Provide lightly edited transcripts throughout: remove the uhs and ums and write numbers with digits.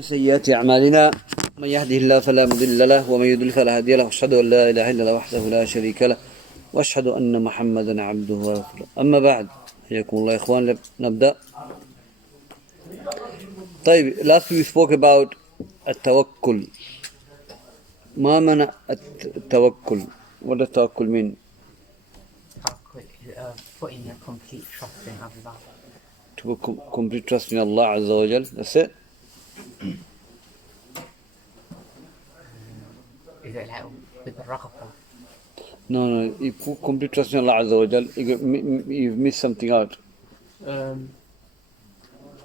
سيئات أعمالنا من يهده الله فلا مضل له ومن يضلل فلا هادي له وأشهد أن لا إله إلا الله وحده لا شريك له وأشهد أن محمدا عبده ورسوله أما بعد حياكم الله يا إخوان نبدأ. طيب, last we spoke about التوكل. ما معنى التوكل? What does التوكل mean? Putting a complete trust in Allah. To put complete trust in Allah Azza wa Jal. That's it. Is it like with the raghbah? No, you put complete trust in Allah Azza wa Jal, you've missed something out.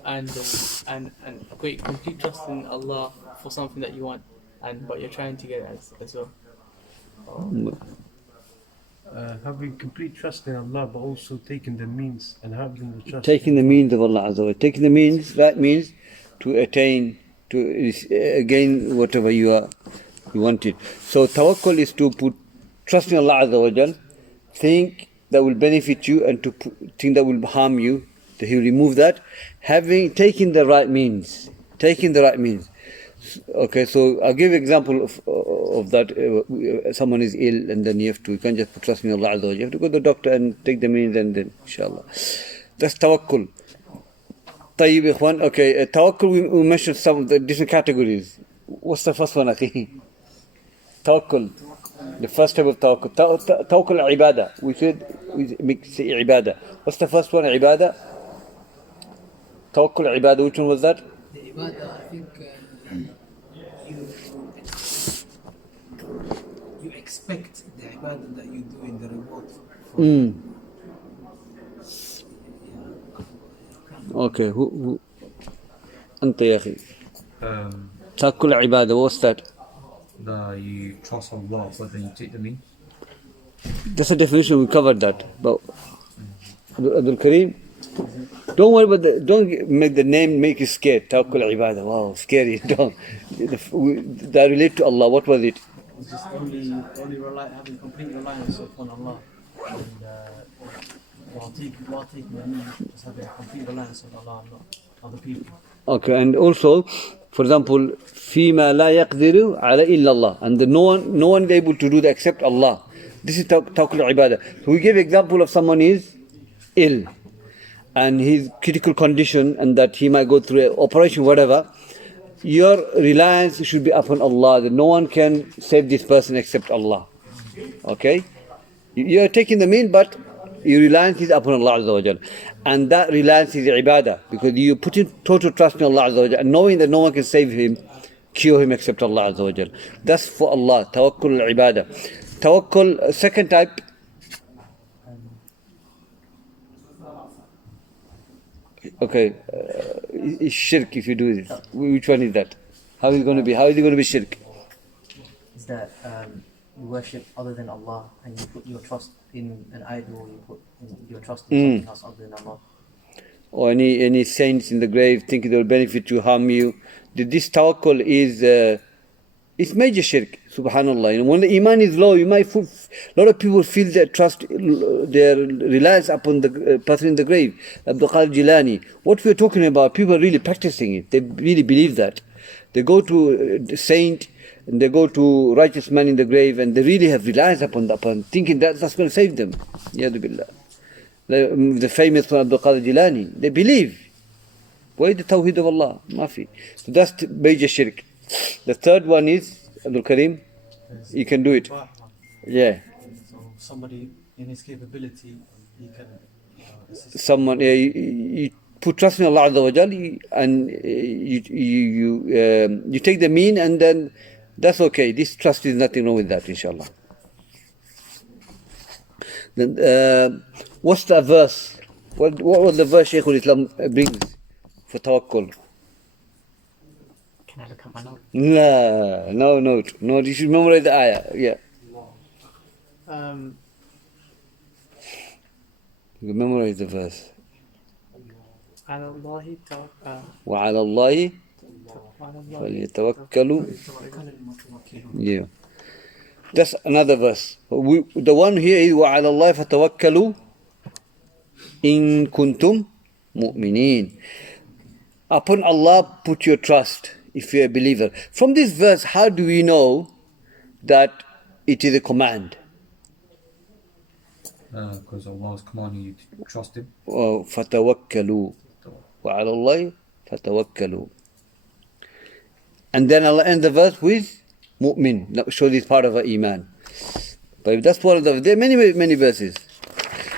And great complete trust in Allah for something that you want, but you're trying to get it as well. Having complete trust in Allah, but also taking the means and having the trust. Taking the means of Allah Azza wa Jal. Taking the means, that means to attain, to gain whatever you wanted. So tawakkul is to put trust in Allah Azza wa Jal, think that will benefit you and to think that will harm you, that He will remove that, taking the right means. Okay, so I'll give an example of that. Someone is ill and then you can't just put trust in Allah Azza wa Jal. You have to go to the doctor and take the means and then inshallah. That's tawakkul. طيب إخوان, okay, tawakkul, we mentioned some of the different categories. What's the first one, akhi? Tawakkul. The first type of tawakkul. Tawakkul al-ibadah. We say ibadah. What's the first one, ibadah? Tawakkul al-ibadah, which one was that? The ibadah, I think you expect the ibadah that you do in the reward for. Okay, who أنت يا أخي. تأكل عبادة, what's that? That you trust Allah, but then you take the means. That's a definition, we covered that. But Abdul Kareem, don't worry about don't make the name make you scared. Tawakkul ibadah, wow, scary. Don't. That relate to Allah. What was it? Just only having complete reliance upon Allah, and while taking the means, just having complete reliance on Allah and not other people. Okay, and also, for example, فيما لا يقدر على إلا الله, and no one is able to do that except Allah. This is tawakkul ibadah. So we give example of someone is ill, and his critical condition, and that he might go through an operation, whatever. Your reliance should be upon Allah, that no one can save this person except Allah. Okay? You are taking the mean, but your reliance is upon Allah Azza wa Jal. And that reliance is ibadah, because you put in total trust in Allah Azza wa Jal, and knowing that no one can save him, cure him except Allah Azza wa Jal. That's for Allah, tawakkul al-ibadah. Tawakkul, second type. Okay, is shirk if you do this. Which one is that? How is it going to be? How is it going to be shirk? Is that you worship other than Allah and you put your trust in an idol, you put your trust in something else other than Allah. Or any saints in the grave thinking they will benefit you, harm you. This tawakkul is it's major shirk, subhanallah. When the iman is low, a lot of people feel their trust, their reliance upon the person in the grave. Abdul Qadir Jilani. What we are talking about, people are really practicing it. They really believe that. They go to the saint, and they go to righteous man in the grave, and they really have reliance upon thinking that's going to save them. Yadu billah. The famous one, Abdul Qadir Jilani. They believe. Why is the tawheed of Allah? Mafi. So that's major shirk. The third one is, Abdul Kareem, you can do it. Yeah. So somebody in his capability, he can assist. Someone, you put trust in Allah Azza wa Jal, and you take the mean, and then that's okay. This trust is nothing wrong with that, inshallah. Then, what's the verse? What was the verse Shaykhul-Islam brings for tawakkul? Can I look at my note? No note. No, you should memorize the ayah. Yeah. You memorize the verse. على الله توكل. وعلى الله فليتوكلوا. Yeah. That's another verse. The one here is وعلى الله فتوكلوا إن كنتم مؤمنين. Upon Allah put your trust if you're a believer. From this verse, how do we know that it is a command? Because Allah is commanding you to trust Him. فَتَوَكَّلُوا وَعَلَى اللَّهِ فَتَوَكَّلُوا. And then Allah ends the verse with mu'min. That shows this part of our iman. But that's one of the. There are many verses.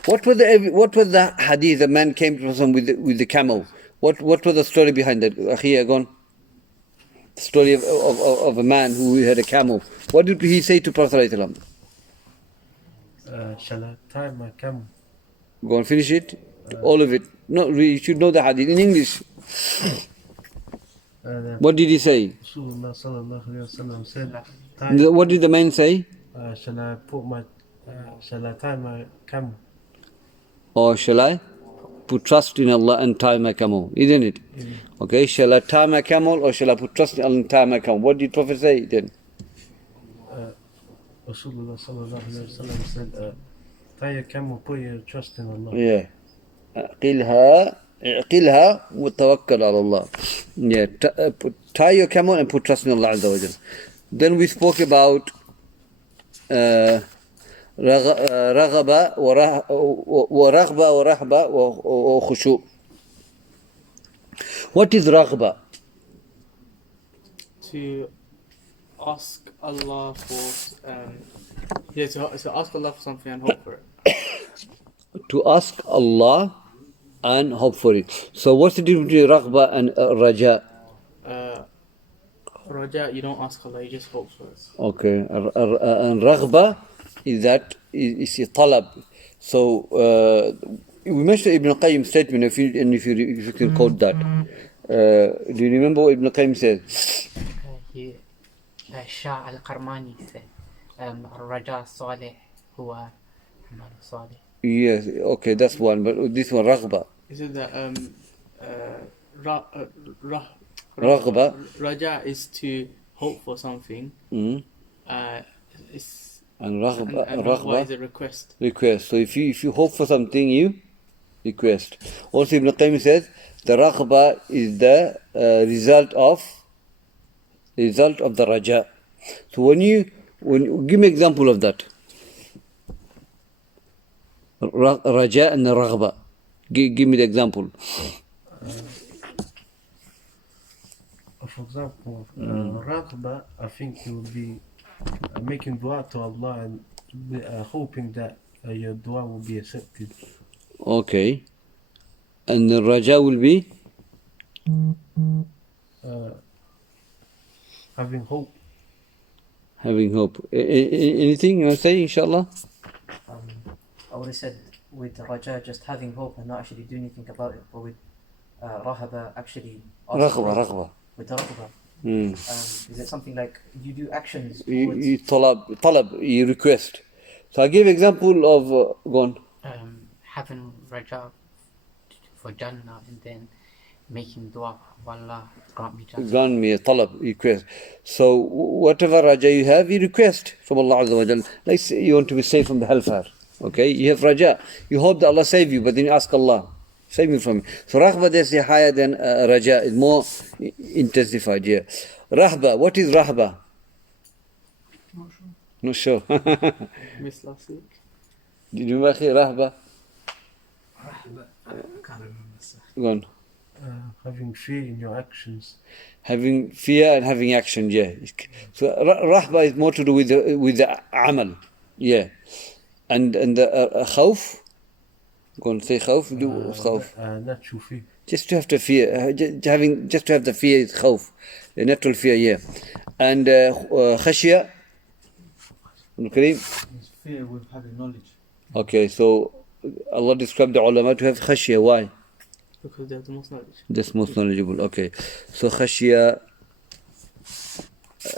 What was the hadith? The man came to some with the camel. What was the story behind that? Akhiya, go on. The story of a man who had a camel. What did he say to Prophet ﷺ? Shall I tie my camel? Go on, finish it. All of it. No, you should know the hadith in English. What did he say? Rasulullah sallallahu alaihi wasallam said, What did the man say? shall I tie my camel? Or shall I put trust in Allah and tie my camel? Isn't it? Okay, shall I tie my camel or shall I put trust in Allah and tie my camel? What did Prophet say then? Rasulullah sallallahu alaihi wasallam said, tie your camel, put your trust in Allah. Yeah. اعقلها وتوكل على الله. Yeah, tie your camel and put trust in Allah Azza wa Jal. Then we spoke about رغبة ورهبة وخشوع. What is رغبة? To ask Allah for to ask Allah for something and hope for it. To ask Allah and hope for it. So what's the difference between raghba and raja? Raja, you don't ask Allah, you just hope for it. Okay, and raghba is that is a talab. So we mentioned Ibn Qayyim's statement. If you can quote that, do you remember what Ibn Qayyim said? Shah al-Qarmani said, "Raja salih huwa amal salih." Yes, okay, that's one. But this one raghba. Is it that Raghba. Raja is to hope for something. Mm-hmm. And raghba is a request. Request. So if you hope for something, you request. Also, Ibn Qayyim says the raghba is the result of the raja. So when you give me example of that. Raja and the raghba. Give me the example. For example, raghba, I think you will be making dua to Allah and hoping that your dua will be accepted. Okay. And the raja will be? Having hope. Having hope. Anything you want to say, inshallah? I would have said with raja just having hope and not actually doing anything about it, but with rahaba actually Raghba. with raghba. Is it something like you do actions You talab, you request. So I give example of go on. Having raja for Jannah and then making dua, Allah grant me Jannah. Grant me a talab, request. So whatever raja you have, you request from Allah Azza wa Jal. Like say you want to be saved from the hellfire. Okay, you have raja. You hope that Allah save you, but then you ask Allah, save me from it. So raghba, they say higher than raja, is more intensified. Yeah. Rahba, what is rahba? Not sure. Missed last week. Did you remember rahba? Go on. Having fear in your actions. Having fear and having action, yeah. So rahba is more to do with the amal, yeah. And the khawf, go on, say khawf. Khawf. Natural fear. Just to have the fear, just to have the fear is khawf, the natural fear, yeah. And khashya, It's fear with having knowledge. okay, so Allah described the ulama to have khashya. Why? Because they have the most knowledge. That's most knowledgeable. Okay, so khashya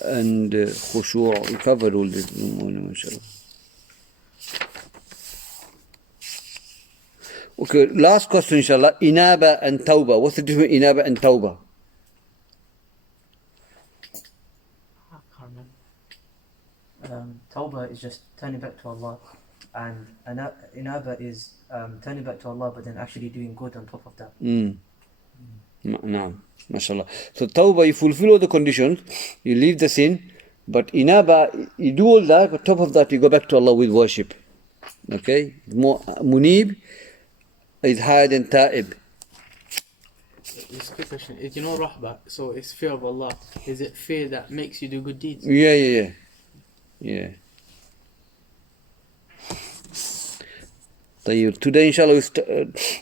and khushu', we covered all this. Mashallah. Okay, last question, inshallah. Inaba and tawbah. What's the difference between inaba and tawbah? I can't remember. Tawbah is just turning back to Allah, and inaba is turning back to Allah, but then actually doing good on top of that. Naam, mashallah. So tawbah, you fulfill all the conditions, you leave the sin, but inaba, you do all that, but top of that you go back to Allah with worship. Okay? More munib is higher than ta'ib. This quick question. You know rahba, so it's fear of Allah. Is it fear that makes you do good deeds? Yeah. طيب. Today inshallah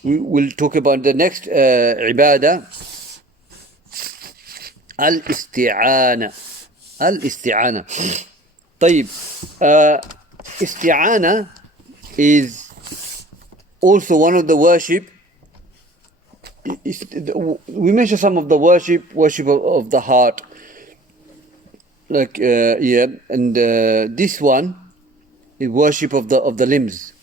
we will talk about the next ibadah, al-isti'ana. طيب. Isti'ana is also one of the worship. We mentioned some of the worship of the heart, like and this one is worship of the limbs.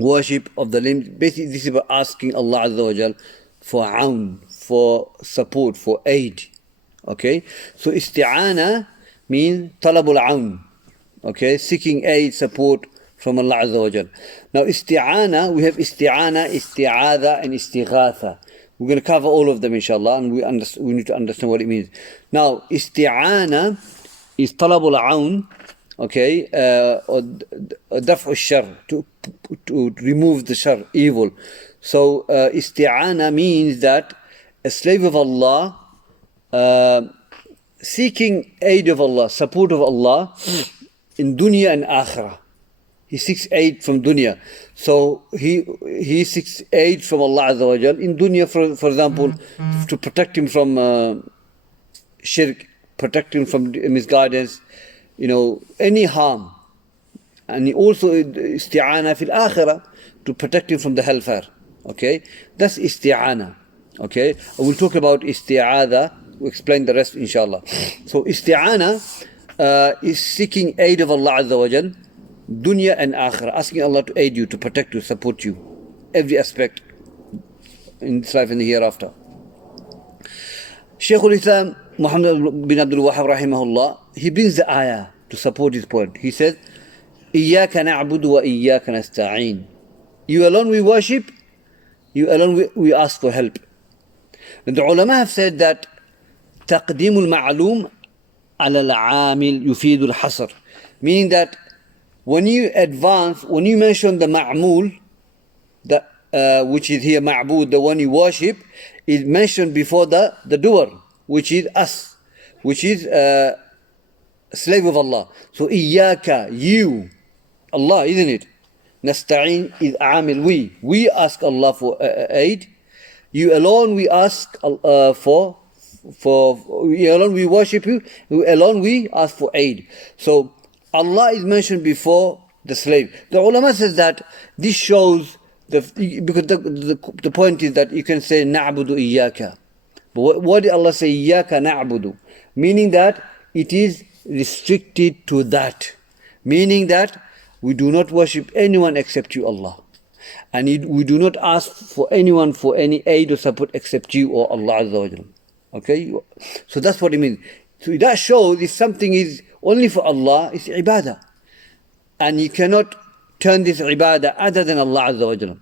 Worship of the limbs. Basically, this is about asking Allah Azza wa Jal for aun, for support, for aid. Okay, so isti'ana means talabul aun. Okay, seeking aid, support from Allah Azza wa Jal. Now isti'ana, we have isti'ana, isti'adha and istighatha. We're going to cover all of them inshallah, and we need to understand what it means. Now isti'ana is talabul aun, okay, or daf'u shar, to remove the shar, evil. So isti'ana means that a slave of Allah seeking aid of Allah, support of Allah in dunya and akhirah. He seeks aid from dunya. So he seeks aid from Allah Azza wa Jal in dunya, for example, to protect him from shirk, protect him from misguidance, any harm. And he also isti'ana fil akhirah, to protect him from the hellfire. Okay, that's isti'ana. Okay, we'll talk about isti'adha. We'll explain the rest inshallah. So isti'ana is seeking aid of Allah Azza wa Jal, dunya and akhirah, asking Allah to aid you, to protect you, support you, every aspect in this life and the hereafter. Shaykhul-Islam Muhammad ibn Abdul-Wahhab rahimahullah, he brings the ayah to support his point. He says, إِيَّاكَ نَعْبُدُ وَإِيَّاكَ نَسْتَعِينُ. You alone we worship, you alone we ask for help. And the ulama have said that تقديم المعلوم على العامل يفيد الحصر, meaning that when you mention the ma'mul, which is here ma'bud, the one you worship, is mentioned before the doer, which is us, which is a slave of Allah. So iyyaka, you, Allah, isn't it? Nasta'in is amil, we ask Allah for aid. You alone we ask for you alone we worship you alone we ask for aid. So Allah is mentioned before the slave. The ulama says that this shows because the point is that you can say na'budu iyyaka, but what did Allah say iyyaka na'budu, meaning that it is restricted to that, meaning that we do not worship anyone except you, Allah, and we do not ask for anyone for any aid or support except you or Allah Azza wa Jalla. Okay, so that's what it means. So that shows if something is only for Allah, it's ibadah, and you cannot turn this ibadah other than Allah Azza wa Jalla.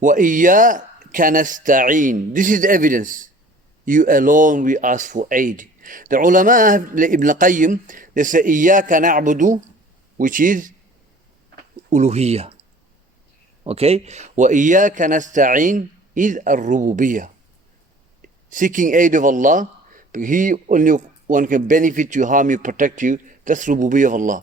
وَإِيَّاكَ نَسْتَعِينُ. This is the evidence. You alone we ask for aid. The ulama, Ibn Qayyim, they say إِيَّاكَ نَعْبُدُ, which is uluhiyya. Okay, وَإِيَّاكَ نَسْتَعِينُ is al-rububiyyah, seeking aid of Allah. He only one can benefit you, harm you, protect you. That's rububiyyah of Allah.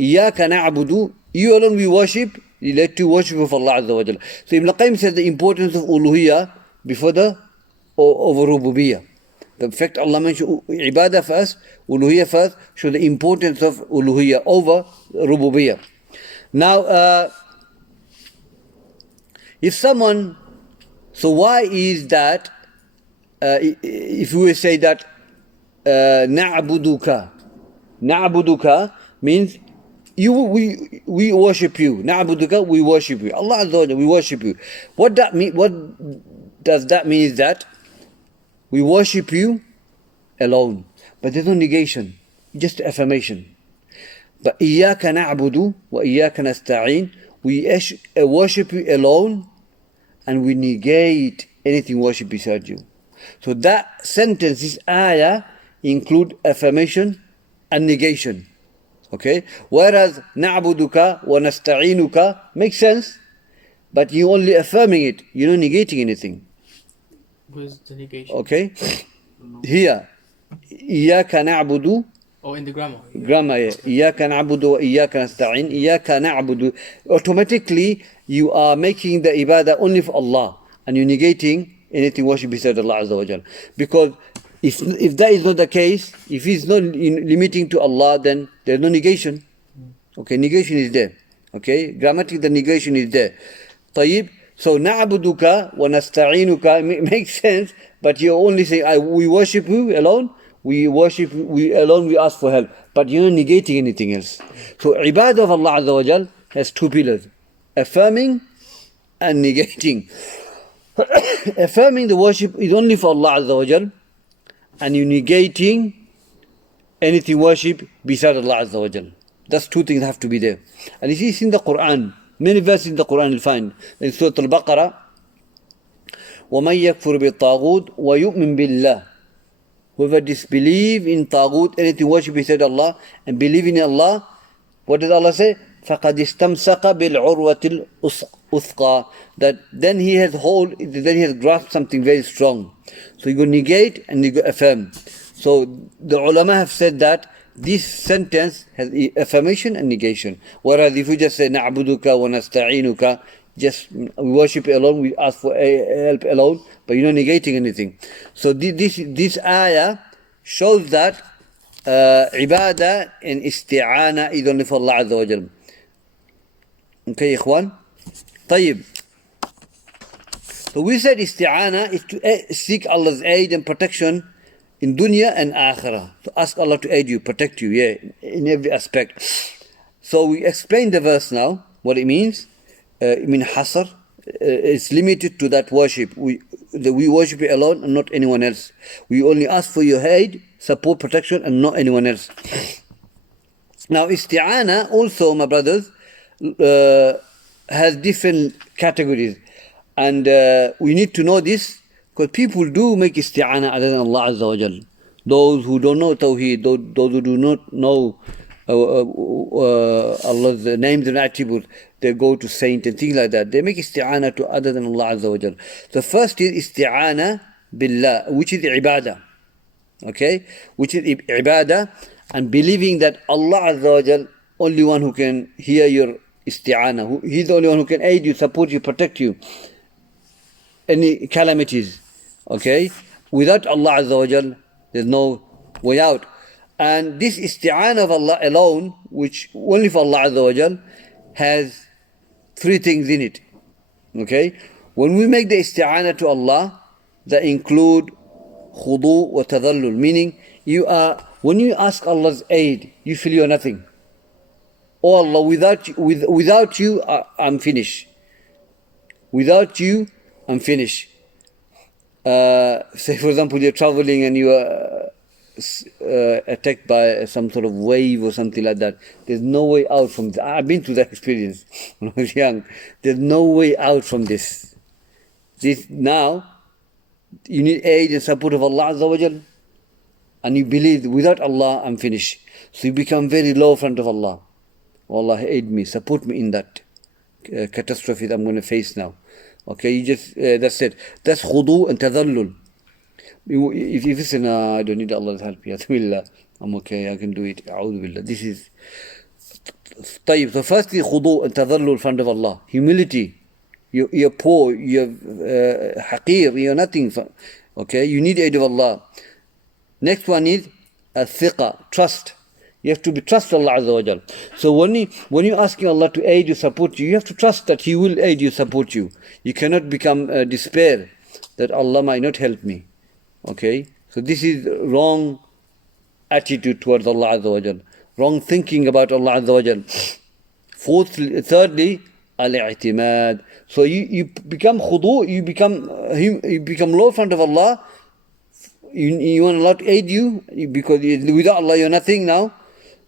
إِيَّاكَ نَعْبُدُ, you alone we worship, you led to worship of Allah Azza wa Jalla. So Ibn Qayyim says the importance of uluhiyya before over rububiyyah. The fact Allah mentioned ibadah first, uluhiyya first, shows the importance of uluhiyya over rububiyyah. Now, if someone, so why is that, if we say that na'buduka means we worship you. Na'buduka, we worship you. Allah Azza wa Jalla, we worship you. What does that mean is that we worship you alone. But there's no negation, just affirmation. But إِيَّاكَ نَعْبُدُ وَإِيَّاكَ نَسْتَعِينُ, we worship you alone and we negate anything worship beside you. So that sentence, this ayah, include affirmation and negation. Okay? Whereas na'buduka wa nasta'inuka makes sense, but you only affirming it, you're not negating anything. Where's the negation? Okay? Here, iyyaka na'budu. Oh, in the grammar. Grammar, yeah. Iyaka na'budu wa iyaka nasta'in. Iyaka na'budu. Automatically, you are making the ibadah only for Allah, and you're negating anything worship beside Allah Azza wa Jal. Because if that is not the case, if it's not limiting to Allah, then there's no negation. Okay, negation is there. Okay, grammatically the negation is there. طيب, so na'buduka wa nasta'inuka makes sense, but you're only saying, we worship you alone, we worship we alone, we ask for help, but you're not negating anything else. So ibadah of Allah Azza wa Jal has two pillars, affirming and negating. Affirming the worship is only for Allah Azza wa Jal, and you negating anything worship beside Allah Azza wa Jal. That's two things have to be there. And this is in the Quran. Many verses in the Quran you'll find. In Surah Al-Baqarah, وَمَنْ يَكْفُرْ بِالطَّاغُوتِ وَيُؤْمِنْ بِاللَّهِ. Whoever disbelieve in Taghut, anything worship beside Allah, and believe in Allah, what does Allah say? فَقَدْ اسْتَمْسَقَ بِالْعُرْوَةِ الْأُثْقَى. That then he has grasped something very strong. So you go negate and you go affirm. So the ulama have said that this sentence has affirmation and negation. Whereas if you just say na'buduka wa nasta'inuka, just we worship alone, we ask for help alone, but you're not negating anything. So this ayah shows that ibadah and isti'ana is only for Allah Azza wa Jal. Okay, ikhwan? طيب. So we said isti'ana is to seek Allah's aid and protection in dunya and akhirah. To ask Allah to aid you, protect you, in every aspect. So we explained the verse now, what it means. It means hasr. It's limited to that worship. We worship you alone and not anyone else. We only ask for your aid, support, protection, and not anyone else. Now isti'ana also, my brothers, has different categories. And we need to know this, because people do make isti'ana other than Allah Azza wa Jal. Those who don't know Tawheed, those who do not know Allah's names and attributes, they go to saint and things like that. They make isti'ana to other than Allah Azza wa Jal. The first is isti'ana billah, which is ibadah. Okay? Which is ibadah, and believing that Allah Azza wa Jal, only one who can hear your isti'ana. He's the only one who can aid you, support you, protect you. Any calamities. Okay? Without Allah Azza wa Jal, there's no way out. And this isti'ana of Allah alone, which only for Allah Azza wa Jal, has three things in it. Okay? When we make the isti'ana to Allah, that include khudu wa tadallul, meaning when you ask Allah's aid, you feel you're nothing. Oh Allah, without you, I'm finished. Without you, I'm finished. Say for example, you're traveling and you are attacked by some sort of wave or something like that. There's no way out from this. I've been through that experience when I was young. There's no way out from this. Now, you need aid and support of Allah Azza wa Jal, and you believe without Allah I'm finished. So you become very low in front of Allah. Oh Allah, aid me, support me in that catastrophe that I'm going to face now. Okay, you just that's it. That's khudu and tadallul. If you say, no, I don't need Allah's help, I'm okay, I can do it. A'udhu billah. This is طيب. So firstly, khudu and tadallul in front of Allah. Humility. You're poor, you're haqir, you're nothing. Okay, you need aid of Allah. Next one is thiqa, trust. You have to be trust Allah Azza wa Jal. So when you're asking Allah to aid you, support you have to trust that He will aid you, support you. You cannot become despair that Allah might not help me. Okay, so this is wrong attitude towards Allah Azza wa Jal. Wrong thinking about Allah Azza wa Jal. Thirdly, al-i'timad. So you become khudu, you become low in front of Allah. You want Allah to aid you, because without Allah you're nothing now.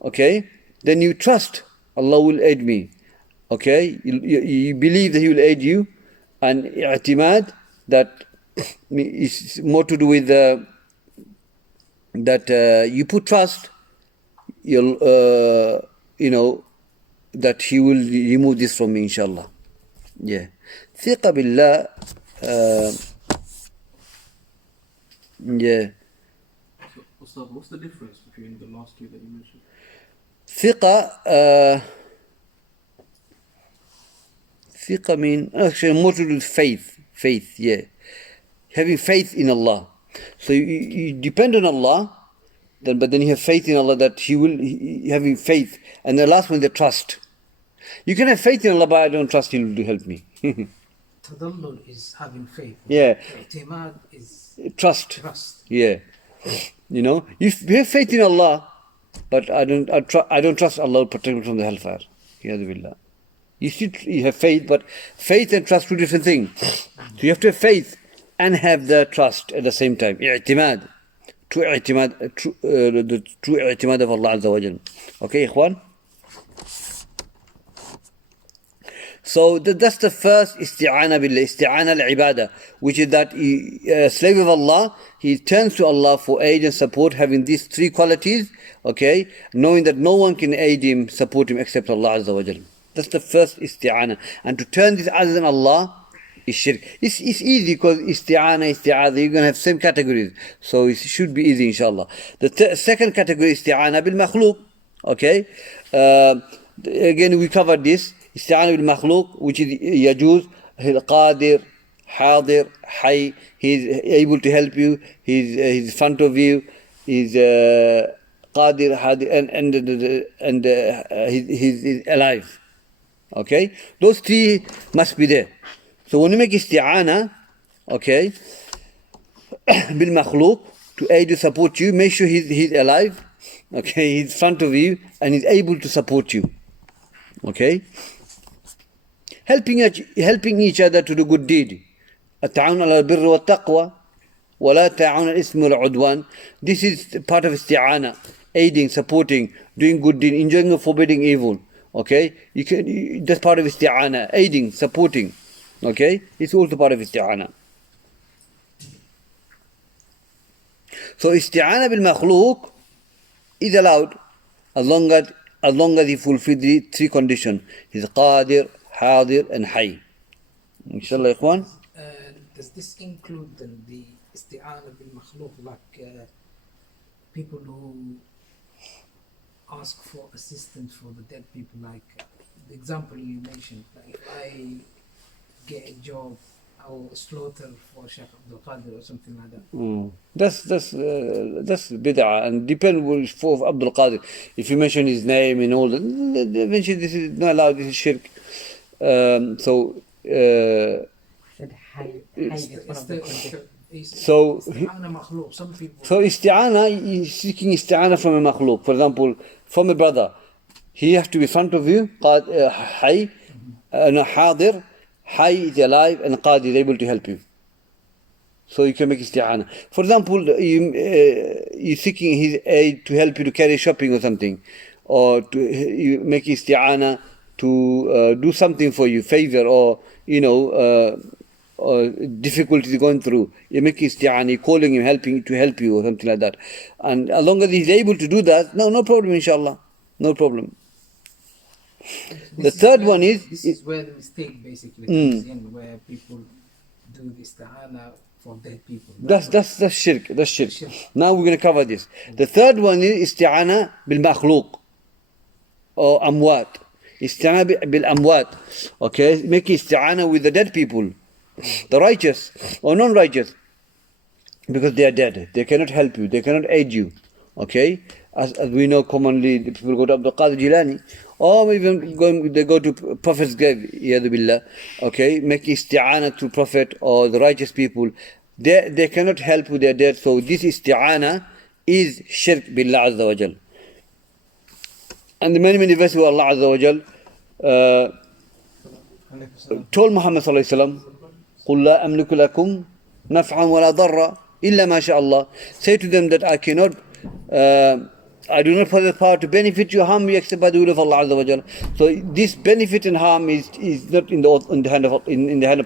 Okay, then you trust Allah will aid me. Okay, you believe that He will aid you, And i'timad, that is more to do with that you put trust, you'll, that he will remove this from me, inshallah. Yeah. Thiqa billah, yeah. So, what's the difference between the last two that you mentioned? Thiqa mean actually more to do with faith, yeah. Having faith in Allah. So you depend on Allah, but then you have faith in Allah that having faith. And the last one, the trust. You can have faith in Allah, but I don't trust Him to help me. Tadallul is having faith. Yeah. I'timad is Trust. trust. Yeah. You have faith in Allah, but I don't trust Allah to protect me from the hellfire. Billah. You have faith, but faith and trust, two different things. So you have to have faith and have the trust at the same time. I'timad. True i'timad, the true i'timad of Allah Azza wa Jal. Okay, ikhwan? So that's the first isti'ana billah, isti'ana al-ibadah, which is that a slave of Allah, he turns to Allah for aid and support, having these three qualities, okay, knowing that no one can aid him, support him except Allah Azza wa Jal. That's the first isti'ana. And to turn this other than Allah is shirk. It's easy because isti'ana, isti'adha, you're going to have same categories. So it should be easy, inshallah. The second category is isti'ana bil makhluq, okay. Again, we covered this. Isti'ana bil makhluq, which is yajuz, qadir, hadir, hay. He's able to help you. He's in front of you. He's qadir, hadir, and he's alive. Okay, those three must be there. So when you make isti'ana, okay, bil makhluq, to aid you, support you, make sure he's alive. Okay, he's in front of you and he's able to support you. Okay, helping each other to do good deed. التعاون على البر والتقوى ولا تعاون على الإثم والعدوان. This is part of isti'ana, aiding, supporting, doing good deed, enjoying or forbidding evil. Okay, that's part of isti'ana, aiding, supporting. Okay, it's also part of isti'ana. So isti'ana bil makhluq is allowed as long as he fulfills the three conditions. He's qadir, hadir, and hay. Inshallah, ikhwan. Does this include then the isti'ana bil makhluq, like people who ask for assistance for the dead people, like the example you mentioned, like if I get a job, I will slaughter for Shaykh Abdul Qadir or something like that. That's bid'ah, and depend for Abdul Qadir. If you mention his name and all that, eventually this is not allowed. This is shirk. So isti'ana is seeking isti'ana from a makhluq. For example, from a brother, he has to be in front of you, hay, hadir, hay is alive, and qadir is able to help you. So you can make isti'ana. For example, you're seeking his aid to help you to carry shopping or something, or you make isti'ana to do something for you, favor, or or difficulties going through. You make isti'ana, calling him, helping to help you or something like that. And as long as he's able to do that, no problem, inshallah. No problem. The third one is... This is where the mistake basically comes in, where people do the isti'ana for dead people. That's shirk. That's shirk. Now we're going to cover this. The third one is isti'ana bil makhluq or amwat. Isti'ana bil amwat. Okay, make isti'ana with the dead people. The righteous or non-righteous, because they are dead, they cannot help you, they cannot aid you. Okay, as we know commonly, the people go to Abdul Qadir Jilani, or even they go to Prophet's grave. Yadu billah. Okay, make isti'ana to Prophet or the righteous people. They cannot help you, they are dead. So this isti'ana is shirk billah azza wa jal. And many verses where Allah azza wa jal told Muhammad sallallahu alaihi wasallam, قُلْ لَا أَمْلِكُ لَكُمْ نَفْعًا وَلَا ضَرًّا إِلَّا مَا شَاءَ اللَّهِ. Say to them that I cannot I do not possess power to benefit you, harm you, except by the will of Allah Azza wa Jalla. So this benefit and harm is not in the hand of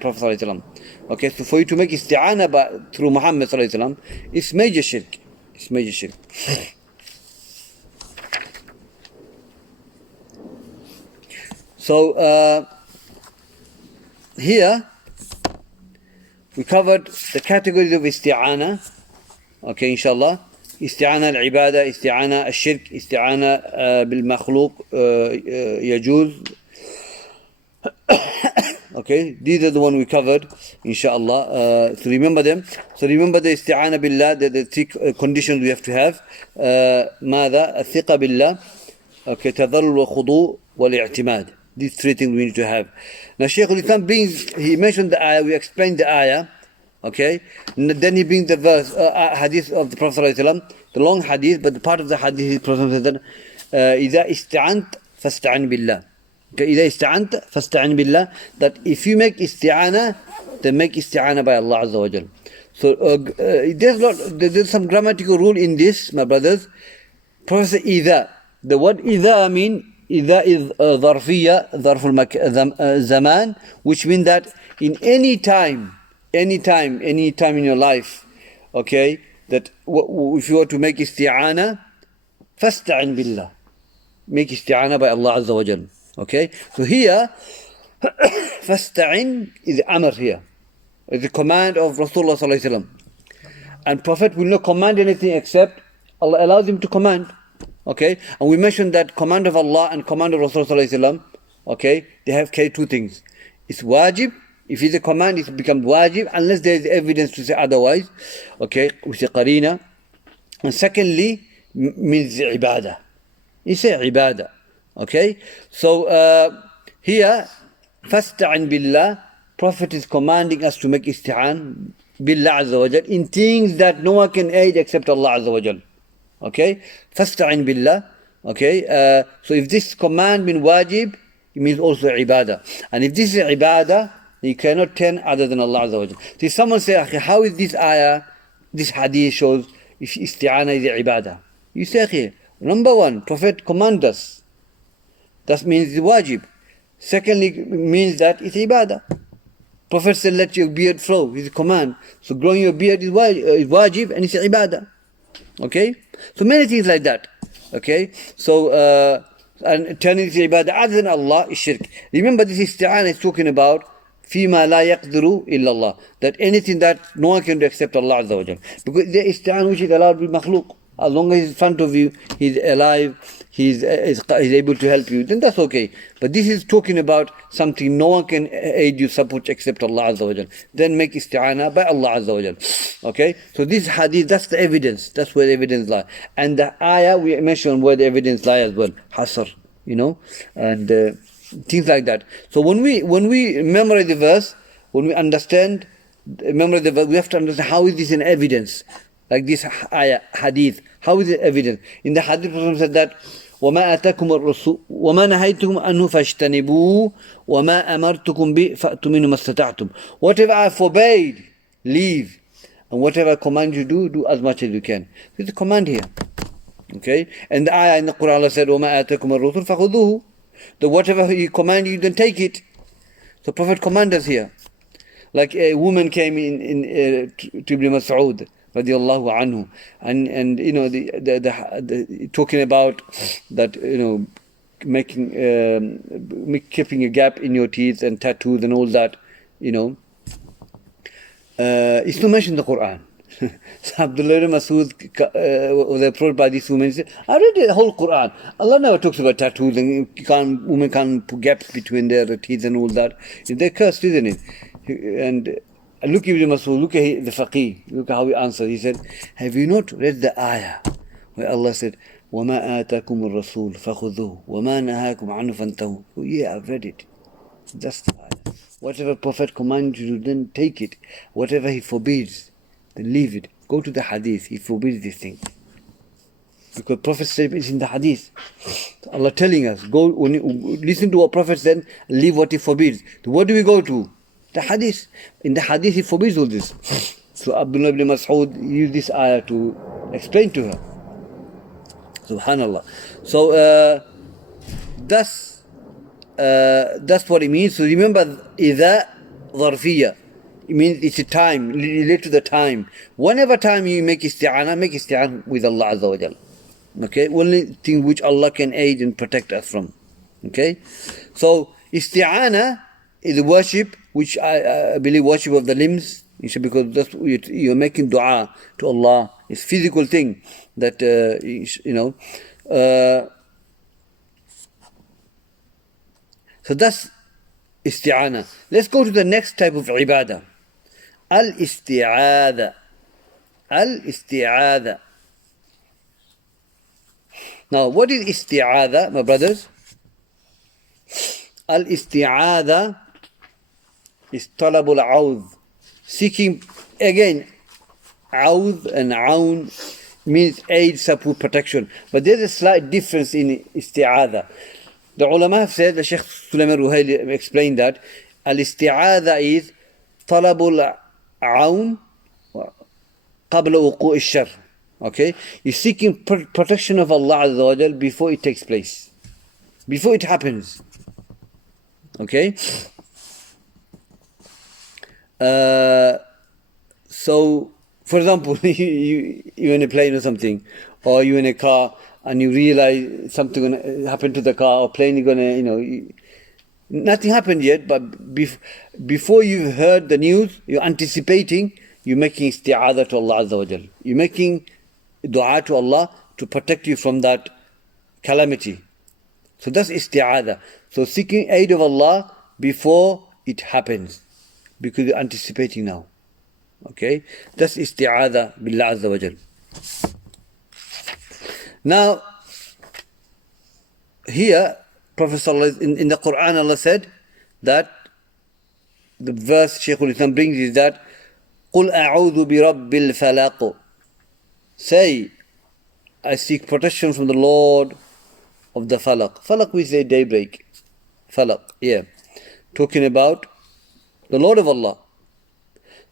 Prophet Sallallahu Alaihi Wasallam. Okay, so for you to make isti'ana through Muhammad Sallallahu Alaihi Wasallam, it's major shirk. It's major shirk. So here we covered the categories of isti'ana. Okay, inshallah. استعانة العبادة، استعانة الشرك، استعانة بالمخلوق يجوز. Okay, these are the one we covered, inshallah. So remember them. So remember the isti'ana billah, the three conditions we have to have. ماذا؟ الثقة بالله. Okay, تذلل والخضوع والاعتماد. These three things we need to have. Now Shaykhul-Islam brings, he mentioned the ayah, we explained the ayah. Okay, and then he brings the verse, hadith of the Prophet ﷺ, the long hadith, but the part of the hadith, the Prophet said that, إِذَا إِسْتَعَنْتَ فَاسْتَعِنْ بِاللَّهِ. Okay, إِذَا إِسْتَعَنْتَ فَاسْتَعِنْ بِاللَّهِ. That if you make isti'ana, then make isti'ana by Allah Azza wa Jal. So there's some grammatical rule in this, my brothers. Prophet said إِذَا. The word إِذَا mean, إِذَا is ظرفية, ظرف الزمان, which means that in any time in your life, okay, that if you were to make isti'ana, fasta'in billah, make isti'ana by Allah Azza wa Jal. Okay, so here fasta'in is amr here, it's a command of Rasulullah Sallallahu Alaihi Wasallam, and Prophet will not command anything except Allah allows him to command. Okay, and we mentioned that command of Allah and command of Rasulullah Sallallahu Alaihi Wasallam, okay, they have carried two things. It's wajib. If it's a command, it becomes wajib unless there is evidence to say otherwise. Okay, we say qarina. And secondly, means ibadah. It's a ibadah. Okay, so here, fasta'in billah, Prophet is commanding us to make isti'an billah Azza wa Jal in things that no one can aid except Allah Azza wa Jal. Okay, fasta'in billah. Okay, so if this command means wajib, it means also ibadah. And if this is ibadah, you cannot turn other than Allah Azza wa Jal. See, someone say, how is this ayah, this hadith shows if isti'ana is ibadah? You say, number one, Prophet commands us. That means it's wajib. Secondly, it means that it's ibadah. Prophet said, let your beard flow. It's a command. So growing your beard is wajib and it's ibadah. Okay? So many things like that. Okay? So, and turning to ibadah other than Allah is shirk. Remember, this isti'ana is talking about فيما لا يقدر إلا الله, that anything that no one can do except Allah Azza wa Jal. Because the isti'an which is allowed with makhluk, as long as he's in front of you, he's alive, he's able to help you, then that's okay. But this is talking about something no one can aid you, support except Allah Azza wa Jal. Then make isti'ana by Allah Azza wa Jal. Okay? So this hadith, that's the evidence. That's where the evidence lies. And the ayah, we mentioned where the evidence lies as well. Hasr, and things like that. So when we memorize the verse, when we memorize the verse, we have to understand how is this an evidence. Like this ayah, hadith, how is it evidence? In the hadith, Prophet said that وَمَا آتَاكُمُ الرَّسُولُ وَمَا نَهَيْتُكُمْ عَنْهُ فَاجْتَنِبُوهُ وَمَا أَمَرْتُكُمْ بِهِ فَأْتُوا مِنْهُ مَا اسْتَطَعْتُمْ. Whatever I forbade, leave. And whatever I command you do as much as you can. There's a command here. Okay? And the ayah in the Quran, Allah said, وَمَا آتَاكُمُ الرَّسُولُ فَخُذُوهُ. That whatever he command you, then take it. The Prophet commands us here. Like a woman came in to Ibn Mas'ud radiallahu anhu, and the talking about that, keeping a gap in your teeth and tattoos and all that, it's not mentioned in the Quran. So Abdullah ibn Mas'ud was approached by this woman and said, I read the whole Quran. Allah never talks about tattoos and women can't put gaps between their teeth and all that. They're cursed, isn't it? And look at Ibn Mas'ud, look at the faqih, look at how he answered. He said, have you not read the ayah where Allah said, وَمَا آتَاكُمُ الرَّسُولُ فَخُذُوهُ وَمَا نَهَاكُمْ عَنْهُ فَانْتَهُوا. Yeah, I've read it. That's the ayah. Whatever Prophet commands you to, then take it. Whatever he forbids, then leave it. Go to the hadith. He forbids this thing. Because Prophet said it's in the hadith. Allah telling us, go listen to what Prophet said, leave what he forbids. So what do we go to? The hadith. In the hadith he forbids all this. So Abdullah ibn Mas'ud used this ayah to explain to her. Subhanallah. So that's what it means. So remember, إذا ظرفية. It means it's a time, relate to the time. Whenever time you make isti'ana with Allah Azza wa Jal. Okay, only thing which Allah can aid and protect us from. Okay, so isti'ana is a worship, which I believe worship of the limbs, because that's you're making dua to Allah. It's physical thing that so that's isti'ana. Let's go to the next type of ibadah. Al-isti'adha. Al-isti'adha. Now, what is isti'adha, my brothers? Al-isti'adha is talabul awd. Seeking, again, awd and aun means aid, support, protection. But there's a slight difference in isti'adha. The ulama have said, the Shaykh Sulaiman Ruhaili explained that al-isti'adha is talabul aun qabla wuqu' ash-shar. Okay, you're seeking protection of Allah Azza wa Jal before it takes place, before it happens. Okay, so for example, you're in a plane or something, or you're in a car and you realize something gonna happen to the car or plane is gonna, nothing happened yet, but before you've heard the news, you're anticipating, you're making isti'adha to Allah Azza wa Jal. You're making dua to Allah to protect you from that calamity. So that's isti'adha. So seeking aid of Allah before it happens, because you're anticipating now. Okay, that's isti'adha billah Azza wa Jal. Now, here, Prophet Sallallahu in the Quran, Allah said that the verse Shaykhul-Islam brings is that قُلْ أَعُوذُ بِرَبِّ الْفَلَقِ. Say, I seek protection from the Lord of the falaq. Falaq we say daybreak. Falaq, yeah. Talking about the Lord of Allah.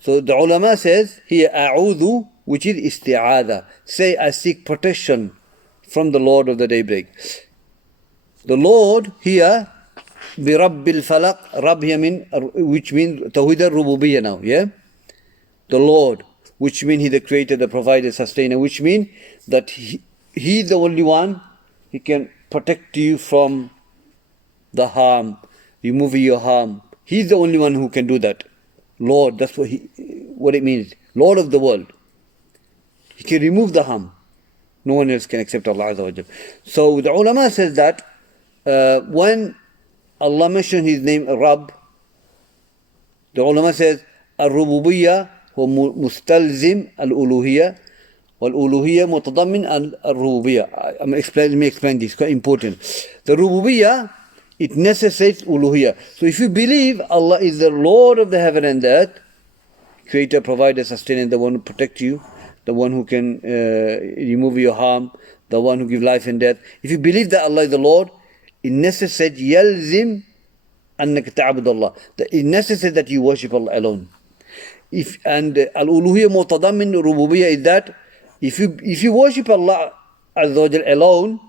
So the ulama says here, a'udhu, which is isti'adha. Say, I seek protection from the Lord of the daybreak. The Lord here, بِرَبِّ الْفَلَقِ, Rabb here which means Tawhid al-Rububiyyah now, yeah? The Lord, which means He the creator, the provider, sustainer, which means that He the only one, He can protect you from the harm, remove your harm. He's the only one who can do that. Lord, that's what it means. Lord of the world. He can remove the harm. No one else can except Allah Azza wa Jal. So the ulama says that when Allah mentioned His name Rabb, the ulama says Ar-Rububiyyah هو مستلزم الألوهية والألوهية متضمن الربوبية. Let me explain this, quite important. The Rububiyyah, it necessitates uluhiyah. So if you believe Allah is the Lord of the heaven and the earth, creator, provider, sustainer, the one who protects you, the one who can remove your harm, the one who gives life and death. If you believe that Allah is the Lord, it necessitates يلزم أنك تعبد الله. It necessitates that you worship Allah alone. And al-uluhiyya mutadammin rububiyyah is that if you worship Allah Azza wa Jal alone,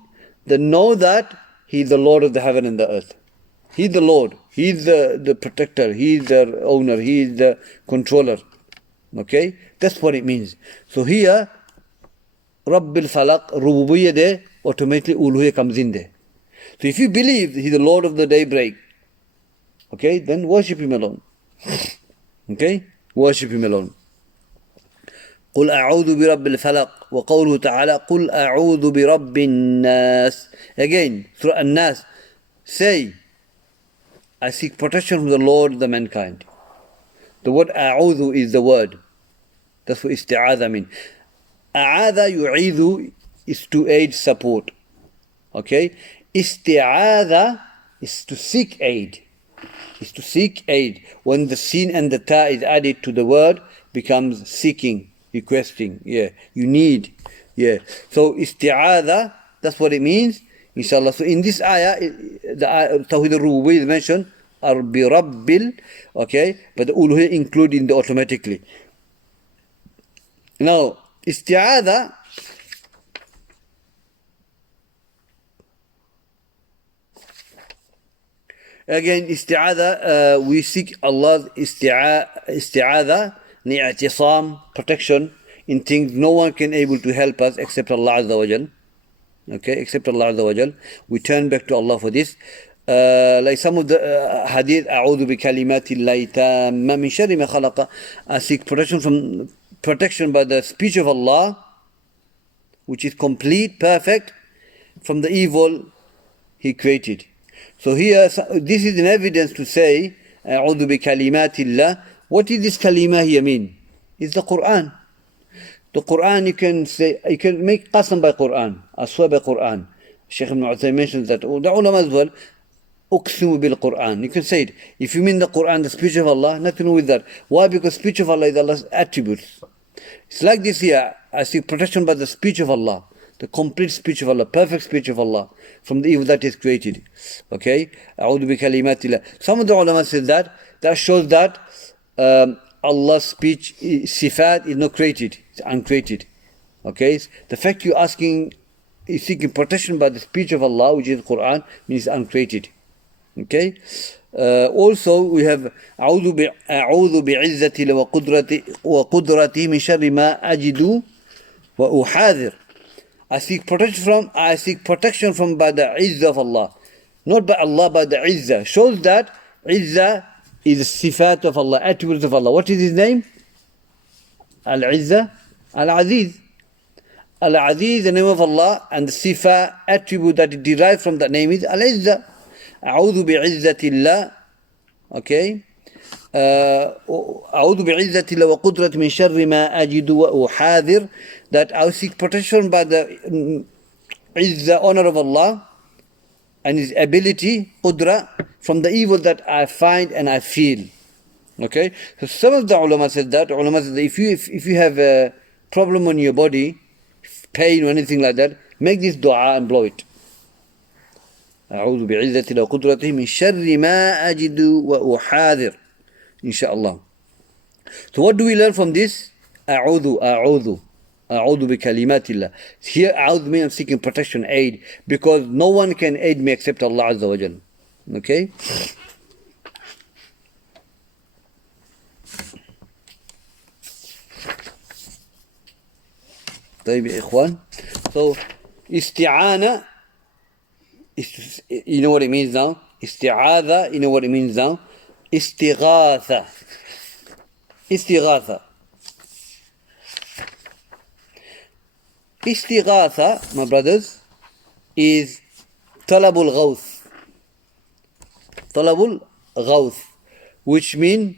then know that He is the Lord of the heaven and the earth. He is the Lord. He is the protector. He is the owner. He is the controller. Okay? That's what it means. So here, Rabbil Falaq, rububiyyah there, automatically uluhiyya comes in there. So if you believe He is the Lord of the daybreak, okay, then worship Him alone. Okay? Worship Him alone. قُلْ أَعُوذُ بِرَبِّ الْفَلَقِ وَقَوْلُهُ تَعَالَى قُلْ أَعُوذُ بِرَبِّ النَّاسِ. Again, Surah An-Nas. Say, I seek protection from the Lord of the mankind. The word أعوذ is the word. That's what isti'adha means. أعاذ يعيذ is to aid, support. Okay? Isti'adha is to seek aid. Is to seek aid. When the sin and the ta is added to the word, becomes seeking, requesting. Yeah, you need. Yeah. So isti'adha, that's what it means. Inshallah. So in this ayah, the Tawhid al-Rububiyyah is mentioned, or bi Rabbil, okay, but the uluhiyya included in the automatically. Now, isti'adha Again, isti'adha, we seek Allah's isti'adha, ni'atisam, protection in things no one can able to help us except Allah Azza wa Jal. Okay, except Allah Azza wa Jal. We turn back to Allah for this. Like some of the hadith, أعوذ بكلمات الله تامة من شر ما خلق. I seek protection by the speech of Allah, which is complete, perfect, from the evil He created. So here, this is an evidence to say, أعوذ بكلمات الله. What is this kalima here mean? It's the Quran. The Quran, you can say, you can make qasam by Quran, I swear by Quran. Shaykh ibn Uthaymin mentions that. The ulama as well, uqsimu bil Quran. You can say it. If you mean the Quran, the speech of Allah, nothing wrong with that. Why? Because speech of Allah is Allah's attributes. It's like this here. I seek protection by the speech of Allah, the complete speech of Allah, perfect speech of Allah, from the evil that is created. Okay? A'udhu bi kalimatillah. Some of the ulama said that shows that Allah's speech, sifat, is not created, it's uncreated. Okay? The fact you're seeking protection by the speech of Allah, which is the Quran, means uncreated. Okay? Also, we have أعوذ بعزة وقدرته من شر ما أجد وأحاذر. I seek protection from by the izzah of Allah, not by Allah, by the izzah. Shows that izzah is the sifat of Allah, attributes of Allah. What is His name? Al-Izzah, Al-Aziz. Al-Aziz, the name of Allah, and the sifa, attribute that is derived from that name is Al-Izzah. أعوذ بعزة الله. Okay. أعوذ بعزة الله وقدرة من شر ما أجد وأحاذر. That I seek protection by the izzah, honor of Allah, and His ability, qudra, from the evil that I find and I feel. Okay. So some of the ulama said that. Ulama said that if you have a problem on your body, pain or anything like that, make this dua and blow it. أعوذ بعزة الله وقدرته من شر ما أجد وأحاذر. Inshallah. So what do we learn from this? أعوذ بكلمات الله. Here أعوذ means I'm seeking protection, aid, because no one can aid me except Allah Azza wa Jal. Okay? طيب يا إخوان. So isti'ana, you know what it means now? Isti'adha, you know what it means now? Istighatha. Istighatha, my brothers, is talabul ghawth. Talabul ghawth, which means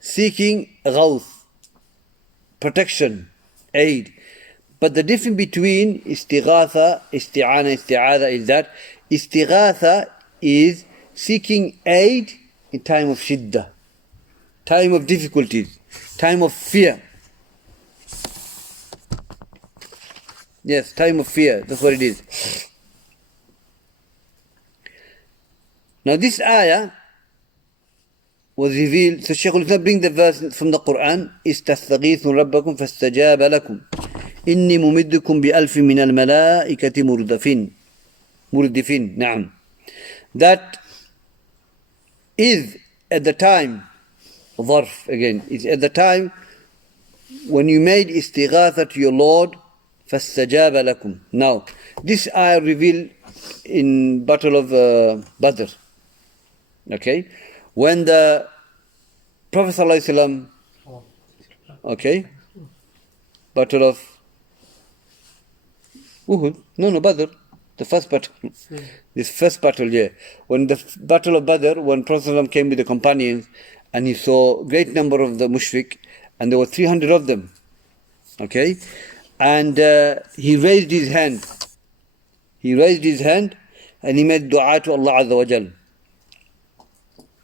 seeking ghawth, protection, aid. But the difference between istighatha, isti'ana, isti'adha is that istighatha is seeking aid in time of shiddah, time of difficulties, time of fear. Yes, time of fear, that's what it is. Now this ayah was revealed, so Shaykhul-Islam brings the verse from the Quran, إِسْتَسْتَغِيثُ رَبَّكُمْ فَاسْتَجَابَ لَكُمْ إِنِّي مُمِدُّكُمْ بِأَلْفٍ مِّنَ الْمَلَائِكَةِ مُرْدِفِينَ. نعم. That is at the time, ظرف again, is at the time when you made istighatha to your Lord, فَاسْتَجَابَ لَكُمْ. Now, this ayah revealed in Battle of Badr. Okay? When the Prophet ﷺ, okay, Battle of Uhud, no, Badr, the first battle, this first battle, yeah. When the Battle of Badr, when Prophet ﷺ came with the companions, and he saw a great number of the mushrik, and there were 300 of them, okay, and he raised his hand, and he made dua to Allah Azza wa Jal.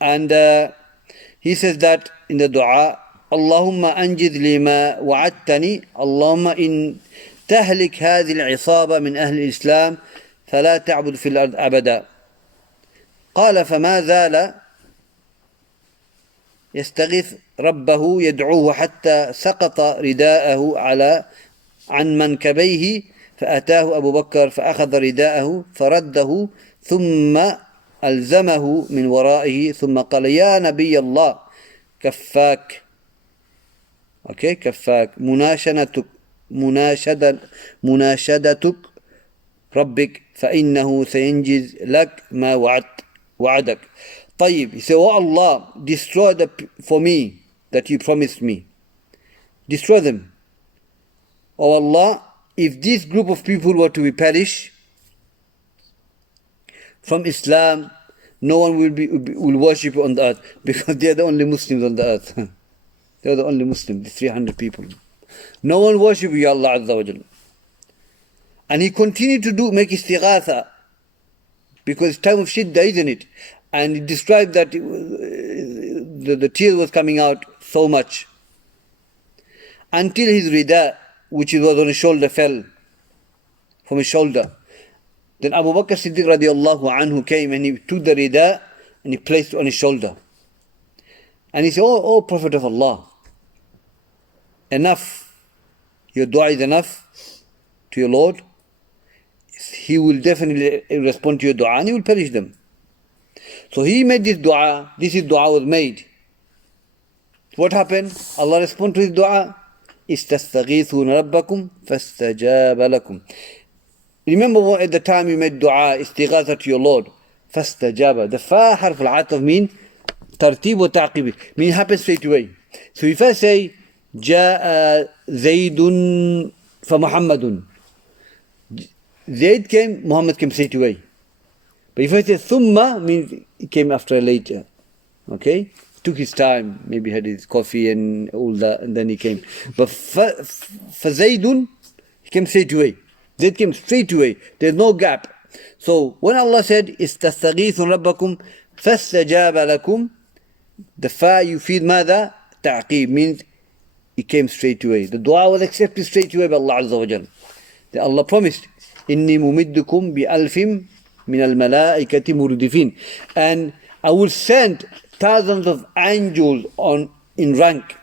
And he says that in the dua, Allahumma anjid lima wa'adtani, Allahumma in tahlik hadhi al-'isaba min ahli al-Islam, فلا تعبد في الأرض أبدا. قال فما زال يستغيث ربه يدعوه حتى سقط رداءه عن منكبيه فأتاه أبو بكر فأخذ رداءه فرده ثم ألزمه من ورائه ثم قال يا نبي الله كفاك كفاك مناشدتك ربك فإنه سينجز لك ما وعدك. طيب, he said, oh Allah, destroy for me that you promised me. Destroy them. Oh Allah, if this group of people were to be perished from Islam, no one will worship on the earth, because they are the only Muslims on the earth. They are the only Muslims, the 300 people. No one worship you, Allah Azza wa Jalla. And he continued to make istighatha, because it's time of shiddah, isn't it? And he described that the tears was coming out so much, until his rida, which was on his shoulder, fell from his shoulder. Then Abu Bakr Siddiq radiallahu anhu came and he took the rida and he placed it on his shoulder. And he said, oh Prophet of Allah, enough. Your dua is enough to your Lord. He will definitely respond to your dua and he will perish them. So he made this dua. This dua was made. What happened? Allah responded to his dua. إِسْتَسْتَغِيثُونَ رَبَّكُمْ فَاسْتَجَابَ لَكُمْ. Remember at the time you made dua, istighatha to your Lord. فَاسْتَجَابَ. The fa harf al-ataf mean tartib wa ta'qib. Mean happens straight away. So if I say جاء زيد فمحمد, Zayd came, Muhammad came straight away. But if I say thumma, means he came after later. Okay? Took his time, maybe had his coffee and all that, and then he came. But for Zaydun, he came straight away. Zayd came straight away. There's no gap. So when Allah said, إِسْتَسْتَغِيثُ رَبَّكُمْ فَاسْتَجَابَ لَكُمْ, the fa you feel ماذا? Ta'qib, means he came straight away. The dua was accepted straight away by Allah Azza wa Jal. Then Allah promised, إِنِّي مُمِدُّكُمْ بِأَلْفٍ مِنَ الْمَلَائِكَةِ مُرْدِفِينَ. And I will send thousands of angels in rank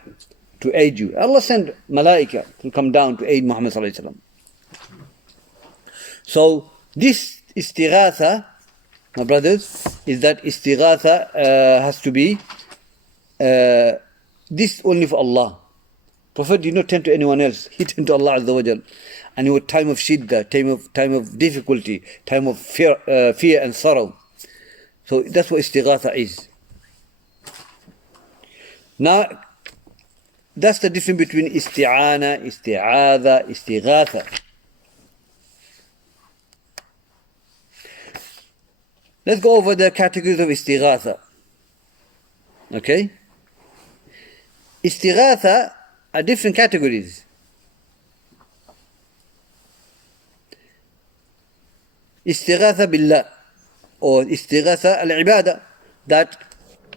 to aid you. Allah sent malaika to come down to aid Muhammad sallallahu alaihi wasallam. So this istighatha, my brothers, is that istighatha has to be this only for Allah. Prophet did not turn to anyone else. He turned to Allah Azza wa Jal. And it was time of shiddah, time of difficulty, time of fear and sorrow. So that's what istighatha is. Now, that's the difference between isti'ana, isti'adha, istighatha. Let's go over the categories of istighatha. Okay? Istighatha are different categories. Istighatha billah, or istighatha al-ibadah, that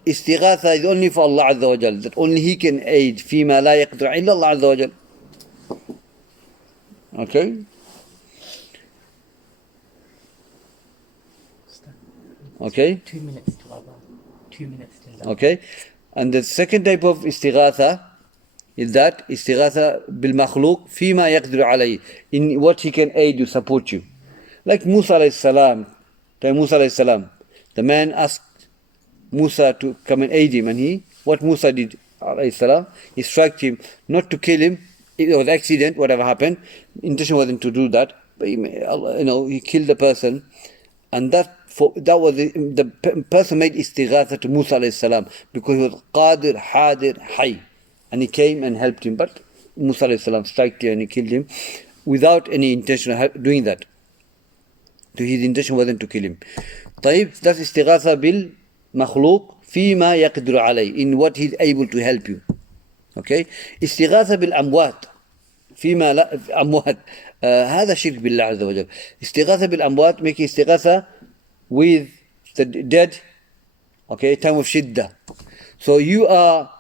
istighatha is only for Allah Azza wa Jal, that only He can aid. فيما لا يقدر إلا الله Azza wa Jal. Okay? Okay? 2 minutes to Allah. 2 minutes till Allah. Okay? And the second type of istighatha is that istighatha bil makhluq فيما يقدر عليه, in what he can aid you, support you. Like Musa alayhi salam, the man asked Musa to come and aid him, and what Musa did alayhi salam, he struck him, not to kill him. It was accident, whatever happened. Intention wasn't to do that, but he killed the person, and that was the person made istighatha to Musa alayhi salam, because he was qadir, hadir, hay, and he came and helped him. But Musa alayhi salam struck him and he killed him without any intention of doing that. So his intention wasn't to kill him. طيب, that's istighatha bil makhluq فيما يقدر عليه, in what he's able to help you. Okay? istighatha bil amwat فيما لا amwat, هذا شرك بالله عز وجل. istighatha bil amwat, make istighatha with the dead. Okay, time of shiddah. So you are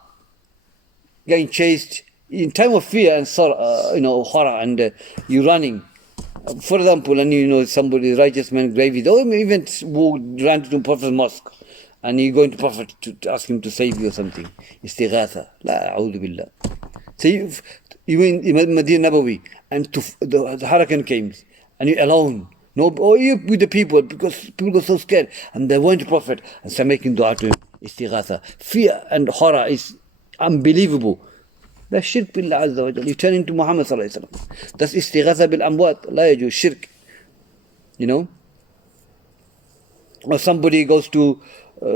getting chased in time of fear and sorrow, horror, and you're running. For example, and somebody, righteous man, gravy, or even ran to Prophet's mosque, and you're going to Prophet to ask him to save you or something. Istighatha. La a'udhu billah. So you in Medina Nabawi, and the hurricane came, and you're alone, No, or you with the people, because people got so scared and they went to Prophet and started making dua to him. Istighatha. Fear and horror is unbelievable. That's shirk billah azza wa jalla. You turn into Muhammad sallallahu alaihi wasallam. That's istighatha bil amwat. La yajuz shirk. You know? Or somebody goes to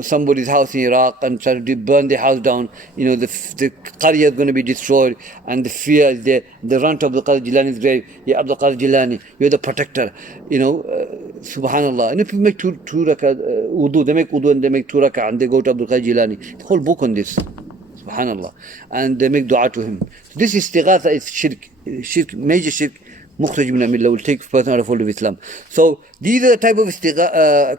somebody's house in Iraq and tries to burn their house down. You know, the Qarya is going to be destroyed and the fear is there. They run to Abdul Qadir Jilani's grave. Ya Abdul Qadir Jilani, you're the protector. You know, subhanallah. And if you make two rakah wudu, they make wudu and they make 2 rakah and they go to Abdul Qadir Jilani. The whole book on this. Subhanallah. And they make dua to him. So this istighatha is shirk, major shirk. Mukhraj min al-millah, will take person out of fold of Islam. So these are the type of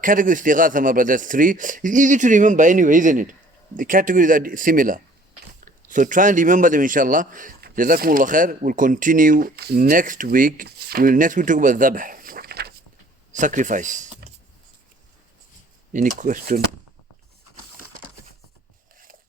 category istighatha, my brothers. 3. It's easy to remember anyway, isn't it? The categories are similar. So try and remember them, inshallah. Jazakumullah khair. We'll continue next week. Next week talk about dhabh, sacrifice. Any question?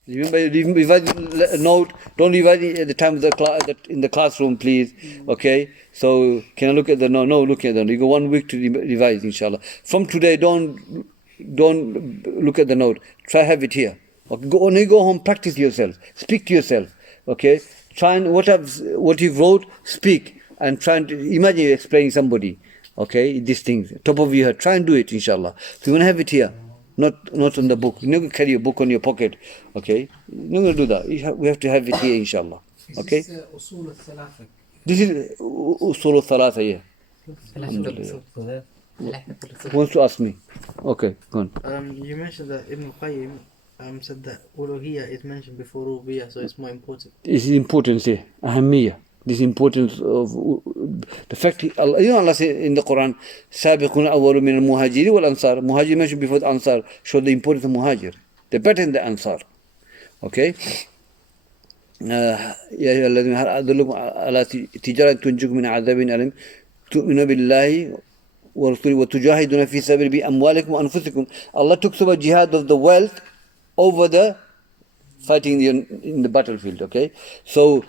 Remember, revise a note. Don't revise it at the time of the class, in the classroom, please. Okay. So can I look at the note? No, look at the note. You got 1 week to revise, inshallah. From today, don't look at the note. Try have it here. Okay. When you go home, practice yourself. Speak to yourself. Okay. Try and what you wrote, speak and try and imagine you're explaining somebody. Okay, these things top of your head. Try and do it, inshallah. So you want to have it here. Not on the book. You're not going to carry a book on your pocket. Okay? You're not going to do that. We have to have it here, inshallah. Okay? Is this Usul al-Thalatha? This is Usul al-Thalatha, yeah. Who wants to ask me? Okay, go on. You mentioned that Ibn Qayyim said that uluhiyya is mentioned before rububiyyah, so it's more important. It's important, yeah. Ahamiyya. This importance of the fact, you know, Allah says in the Quran, Sabiqun awwalu min al-muhajiri wal-ansar. Muhajir mentioned before the Ansar, show the importance of Muhajir. They're better than the Ansar. Okay? يا أيها الذين هل أدلكم على تجارة تنجيكم من عذاب أليم تؤمنون بالله ورسوله وتجاهدون في سبيله بأموالكم وأنفسكم. Allah talks about jihad of the wealth over the fighting in the battlefield. Okay, so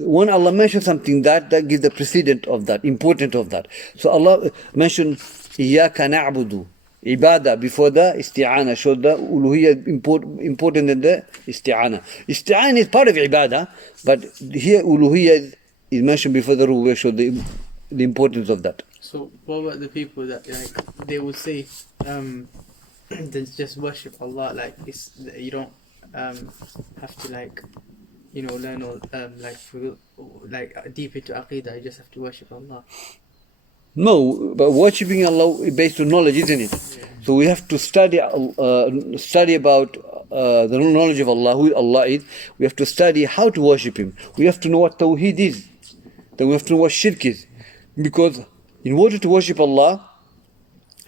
when Allah mentions something that gives the precedent of that, important of that. So Allah mentioned Iyyaka na'budu, ibadah before the isti'ana, showed the uluhiyya important than the isti'ana. Isti'ana is part of ibadah, but here uluhiyya is mentioned before the rububiyyah, showed the importance of that. So what about the people that like they would say they just worship Allah, like you don't have to like learn all like deep into aqidah, you just have to worship Allah. No, but worshipping Allah is based on knowledge, isn't it? Yeah. So we have to study about the knowledge of Allah, who Allah is. We have to study how to worship Him. We have to know what Tawheed is. Then we have to know what Shirk is. Because in order to worship Allah,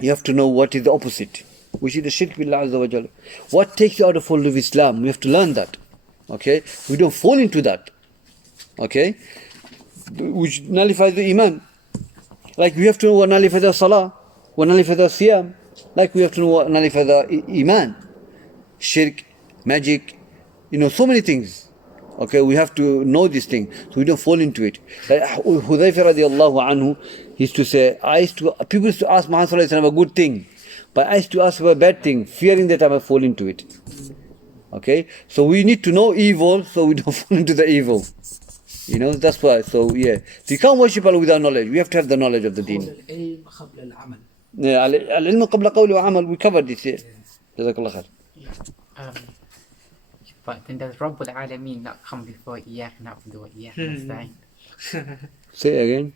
you have to know what is the opposite, which is the Shirk billah azza wa jalla. What takes you out of fold of Islam? We have to learn that. Okay? We don't fall into that. Okay? Which nullifies the Iman. Like we have to know what nullifies the Salah, what nullifies the Siyam. Like we have to know what nullifies the Iman. Shirk, magic, so many things. Okay, we have to know this thing, so we don't fall into it. Like Hudayfa radiallahu anhu, he used to say, people used to ask Muhammad sallallahu alaihi wasallam a good thing, but I used to ask for a bad thing, fearing that I might fall into it. Okay, so we need to know evil, so we don't fall into the evil. That's why. So yeah, so you can't worship Allah without knowledge. We have to have the knowledge of the deen. Yeah, al-ilm qabla qawli wa amal. We covered this here. Jazakallah khair. But then does Rabbul Alameen not come before Iyyaka na'budu wa Iyyaka nasta'in? Say again.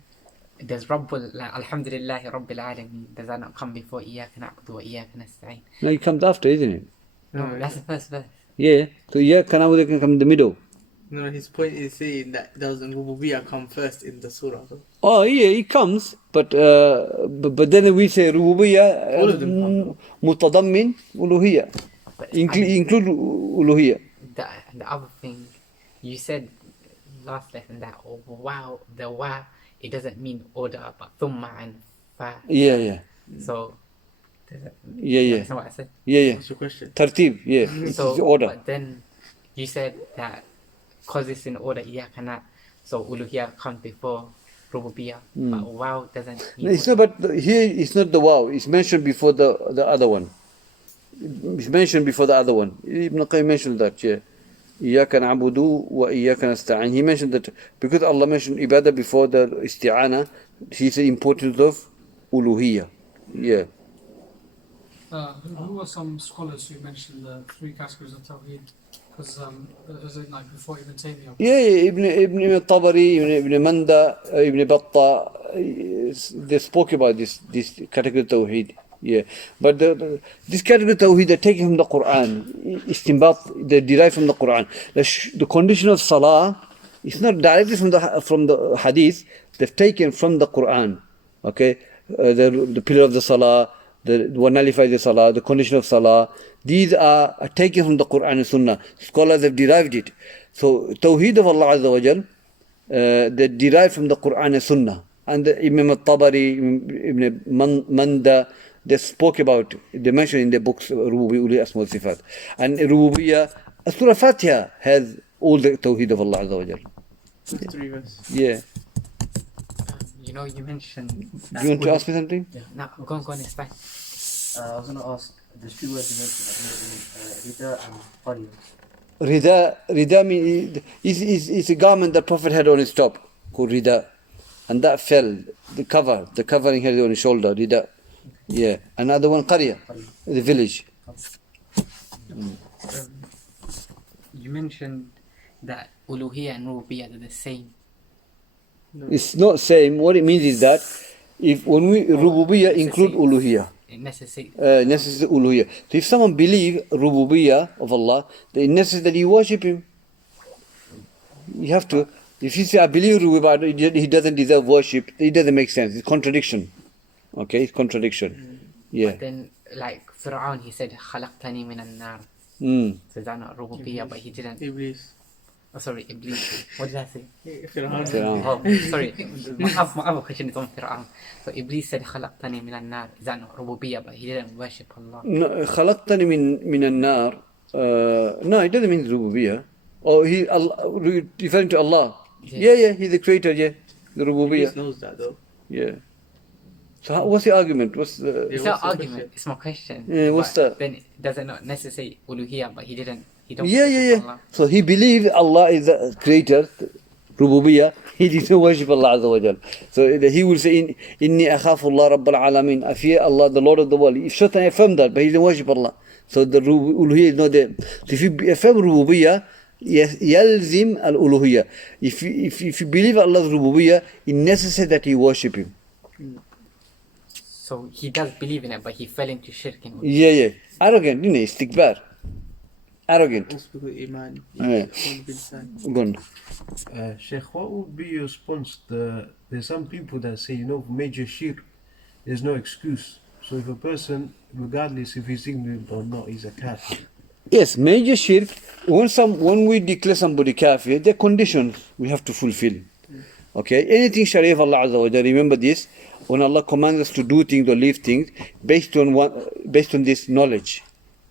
Does Alhamdulillahi Rabbil Alameen, does that not come before Iyyaka na'budu wa Iyyaka nasta'in? No, it comes after, isn't it? No, that's the first verse. Yeah, so Iyyaka na'budu can come in the middle. No, his point is saying that doesn't rububiyyah come first in the surah? Oh yeah, it comes, but then we say rububiyyah mutadammin uluhiyya, include uluhiyya. The other thing, you said last lesson that the wa, it doesn't mean order, but thumma and fa. Yeah. So, yeah. That's not what I said. Yeah. What's your question? Tartib, yeah. So, order. But then you said that because it's in order, Iyyaka na, so uluhiyya comes before rububiyah, but wow doesn't mean No, it's not, but here it's not the wow. It's mentioned before the other one. It's mentioned before the other one. Ibn Qayyim mentioned that, yeah. إِيَّاكَ نَعْبُدُ وَإِيَّاكَ نَسْتَعِينُ. He mentioned that because Allah mentioned ibadah before the isti'ana, he said importance of uluhiyah. Yeah. Who were some scholars who mentioned the three categories of Tawheed? Because is it like before Ibn Taymiyyah? Yeah, Ibn Tabari, Ibn Manda, Ibn Battah, they spoke about this category of Tawheed. Yeah, but this category of Tawheed they take from the Quran. Istinbat, they derive from the Quran. The condition of Salah is not directly from the Hadith. They've taken from the Quran. Okay, the pillar of the Salah, what nullifies the Salah, the condition of Salah. These are taken from the Quran and Sunnah. Scholars have derived it. So Tawheed of Allah Azza wa Jal, they derive from the Quran and Sunnah. And the Imam al-Tabari, Ibn Manda, they spoke about, they mentioned in their books, Rububiyyah, Uli Asma Sifat. And Rububiyyah, Surah Fatiha has all the Tawheed of Allah Azza wa Jal. Three verses. Yeah. You know, you mentioned. Do you want to ask me something? No, go on, it's fine. I was going to ask, there's two words you mentioned, Rida and Qadiyah. Rida means is a garment that Prophet had on his top, called Rida. And that fell, the covering had on his shoulder, Rida. Yeah. Another one, Qarya, the village. You mentioned that uluhiyah and rububiyyah are the same. It's not same. What it means is that when we rububiyyah include uluhiyah. It necessitates. Necessary uluhiyah. So if someone believes rububiyyah of Allah, then it necessitates that you worship Him. You have to. If you say I believe rububiyyah, He doesn't deserve worship, it doesn't make sense. It's contradiction. Okay, it's contradiction. Yeah. But then, like Fir'aun, he said, "Khalaqtani min al-nar." So that's not rububiyyah, but he didn't. Iblis. Oh, sorry, Iblis. What did I say? Fir'aun. Oh, sorry. My other question is on Fir'aun. So Iblis said, "Khalaqtani min al-nar." Is that not rububiyyah, but he didn't worship Allah? No, خلقتني من النار. No, it doesn't mean rububiyyah. Oh, referring to Allah. Yeah, He's the creator. Yeah, the rububiyyah. Iblis knows that though. Yeah. So what's the argument? What's the? It's not argument. It's my question. Yeah, what's that? Then does it not necessary uluhiyah, but he don't. Yeah. So he believed Allah is the creator, rububiyyah. He didn't worship Allah Azza wa Jal. So he will say, Inni akhafu Allah Rabbal Alameen. I fear Allah, the Lord of the world. If Shaitan affirmed that, but he didn't worship Allah. So the uluhiyah is not there. So if you affirm rububiyyah, yalzim al-uluhiyah. If you believe Allah's rububiyyah, it necessary that you worship Him. So he does believe in it, but he fell into shirk. Yeah. Arrogant, istikbar. Arrogant. Iman. Yeah. Go on. Shaykh, what would be your response? There's some people that say, major shirk, there's no excuse. So if a person, regardless if he's ignorant or not, he's a kafir. Yes, major shirk, when we declare somebody kafir, there are conditions we have to fulfill. Okay? Anything Sharia of Allah Azza wa Jalla, remember this, when Allah commands us to do things or leave things, based on this knowledge.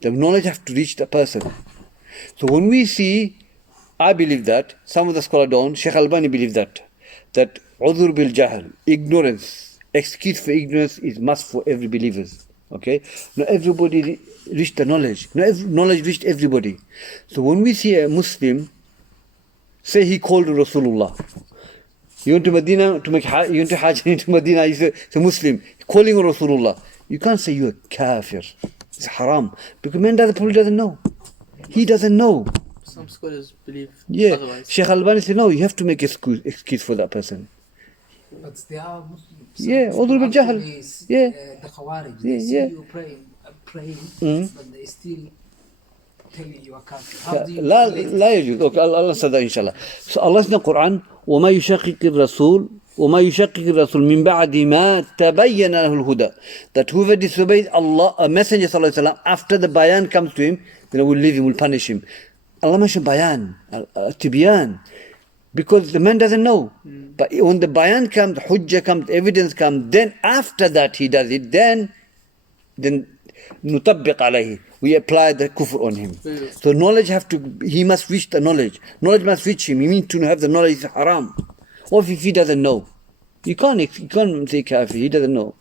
The knowledge has to reach the person. So when we see, I believe that, some of the scholars don't, Shaykh Albani believes that udhur bil jahl, ignorance, excuse for ignorance is must for every believer. Okay? Not everybody reached the knowledge. Not knowledge reached everybody. So when we see a Muslim, say he called Rasulullah. You went to Medina to make you went to Hajj into Medina, he's a Muslim, calling Rasulullah. You can't say you're a kafir. It's haram. Because man probably doesn't know. He doesn't know. Some scholars believe otherwise. Shaykh Albani said, no, you have to make excuse for that person. But they are Muslims. Yeah, udhur bil jahl. Yeah. The Khawarij, they see you praying, but they still tell you are kafir. How do you لا يجوز. Okay, Allah said that inshallah. So Allah said in the Quran, وَمَا يُشَقِّقِ الرَّسُولِ مِنْ بَعْدِ مَا تَبَيَّنَ لَهُ الْهُدَى. That whoever disobeys Allah, a messenger sallallahu alaihi wasallam, after the bayan comes to him, then we'll leave him, we'll punish him. Allah mentioned bayan, tibyan, because the man doesn't know. But when the bayan comes, hujjah comes, evidence comes, then after that he does it, then nutabbiq alayhi, we apply the kufr on him. So knowledge he must reach the knowledge. Knowledge must reach him. He needs to have the knowledge is haram. What if he doesn't know? You can't say kafir, he doesn't know.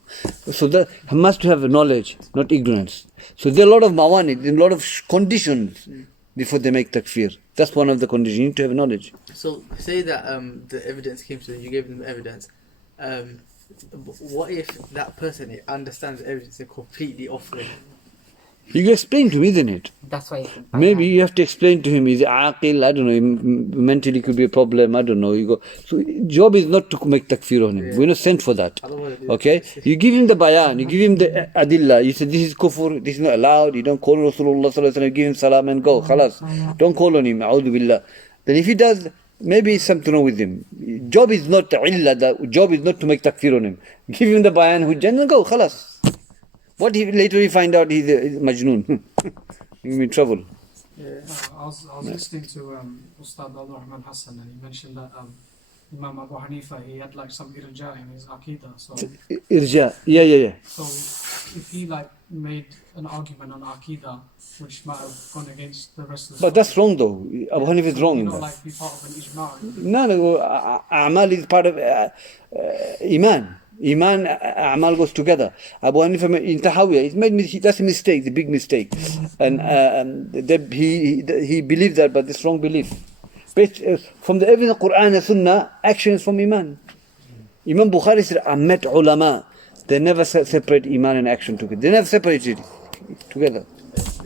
So he must have knowledge, not ignorance. So there are a lot of mawanid, a lot of conditions before they make takfir. That's one of the conditions. You need to have knowledge. So say that the evidence came to you, gave them the evidence. What if that person understands the evidence and completely off it? You can explain to him, isn't it? That's why. Maybe you have to explain to him, is he aqil? I don't know, mentally could be a problem, I don't know. You go. So job is not to make takfir on him. Yeah. We're not sent for that. Otherwise, Okay? You give him the bayan, you give him the adillah. You say this is kufr, this is not allowed. You don't call Rasulullah sallallahu alaihi wasallam, give him salam and go. Khalas. Don't call on him. A'udhu billah. Then if he does, maybe it's something wrong with him. Job is not illah, the job is not to make takfir on him. Give him the bayan, hujjah, and go. Khalas. What if later we find out he's Majnoon? He'll be in trouble. Yeah. I was listening to Ustadh Al-Rahman Hassan, and he mentioned that Imam Abu Hanifa, he had like some irja in his aqidah. So Irja, yeah. So if he like made an argument on aqidah, which might have gone against the rest of the But that's wrong though. Abu Hanifa is wrong in not that. like be part of an ijma'. No, A'mal is part of Iman. Iman, A'mal goes together. Abu Hanifa in Tahawiyah, that's a mistake, the big mistake. And he believed that, but it's wrong belief. But from the evidence of Quran and Sunnah, action is from Iman. Imam Bukhari said, I met ulama. They never separate Iman and action together. They never separated it together.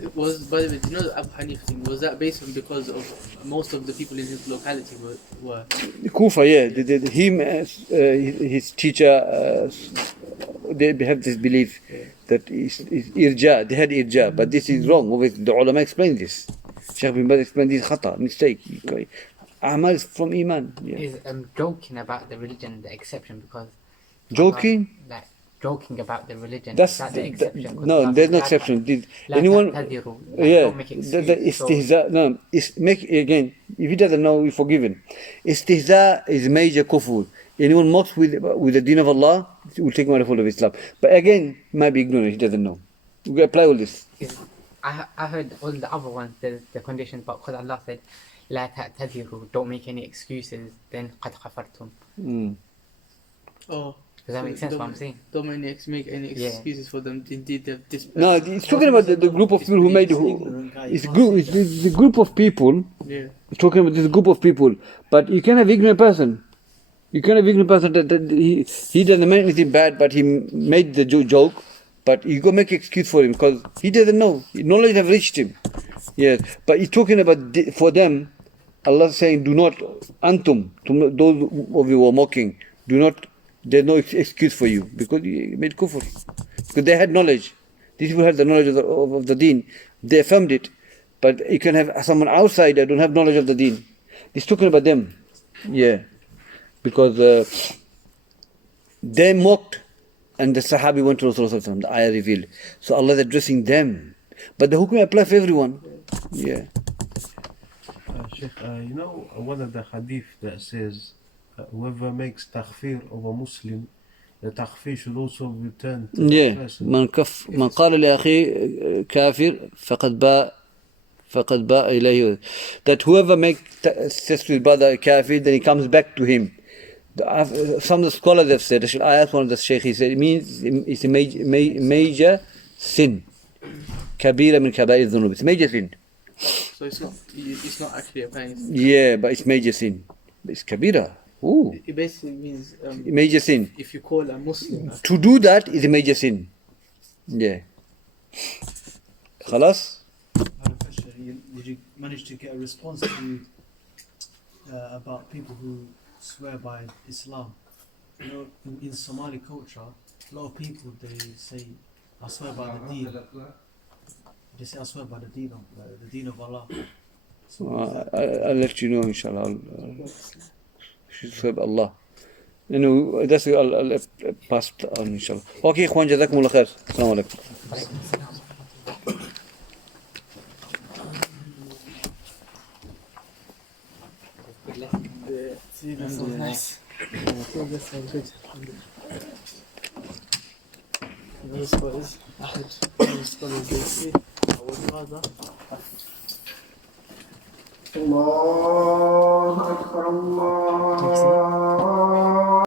It was, by the way, do you know the Abu Hanif thing? Was that based on because of most of the people in his locality were Kufa, yeah. Him, his teacher, they have this belief that is irja. They had irja, but this is wrong. Obviously, the ulama explained this. Shaykh bin Baz explained this khata, mistake. Amal is from Iman. Yeah. Is joking about the religion the exception because Joking? like joking about the religion. That's is that the exception? no, there's no exception. Anyone? Yeah, the istihza. No, make again. If he doesn't know, he's forgiven. Istihza is major kufr. Anyone mocks with the deen of Allah will take him out of Islam. But again, he might be ignorant. He doesn't know. We apply all this. I heard all the other ones. The conditions, but because Allah said, "La ta'tadiru," don't make any excuses. Then قد كفرتم. Oh. Does that make sense what I'm saying? Don't make any excuses for them. Indeed, they've dispensed. No, it's talking about the group of people who made. It's the group of people. Yeah. It's talking about this group of people. But you can have ignorant person. You can have ignorant person that he doesn't make anything bad, but he made the joke. But you go make excuse for him because he doesn't know. Knowledge have reached him. Yes, but he's talking about for them. Allah is saying, "Do not antum." To those of you who are mocking, do not. There's no excuse for you because you made kufr. Because they had knowledge. These people had the knowledge of the deen. They affirmed it. But you can have someone outside that don't have knowledge of the deen. He's talking about them. Yeah. Because they mocked and the Sahabi went to Rasulullah, the ayah revealed. So Allah is addressing them. But the hukm apply for everyone. Yeah. Sheikh, you know one of the hadith that says, whoever makes takhfir of a Muslim, the takhfir should also return to the person. من قال لأخي كافر فقد باء إليه. That whoever says to his brother kafir, then he comes back to him. Some of the scholars have said, I asked one of the Shaykh, he said it means it's a major sin. Kabira min kabair dhunub. It's a major sin. So it's not actually a pain. Yeah, but it's major sin. It's kabira. Ooh. It basically means major sin. If you call a Muslim to do that is a major sin. Yeah. Khalas? Did you manage to get a response to about people who swear by Islam? You know, in Somali culture, a lot of people they say, "I swear by the deen." They say, "I swear by the deen of Allah." So I'll let you know, inshallah. Should swear by Allah. You know, that's I'll pass on, inshallah. Okay, Ikhwan, jazakumullah khair. Assalamu alaikum. See, that sounds nice. That sounds good. Those scholars, those scholars, they say, I would rather. الله أكبر الله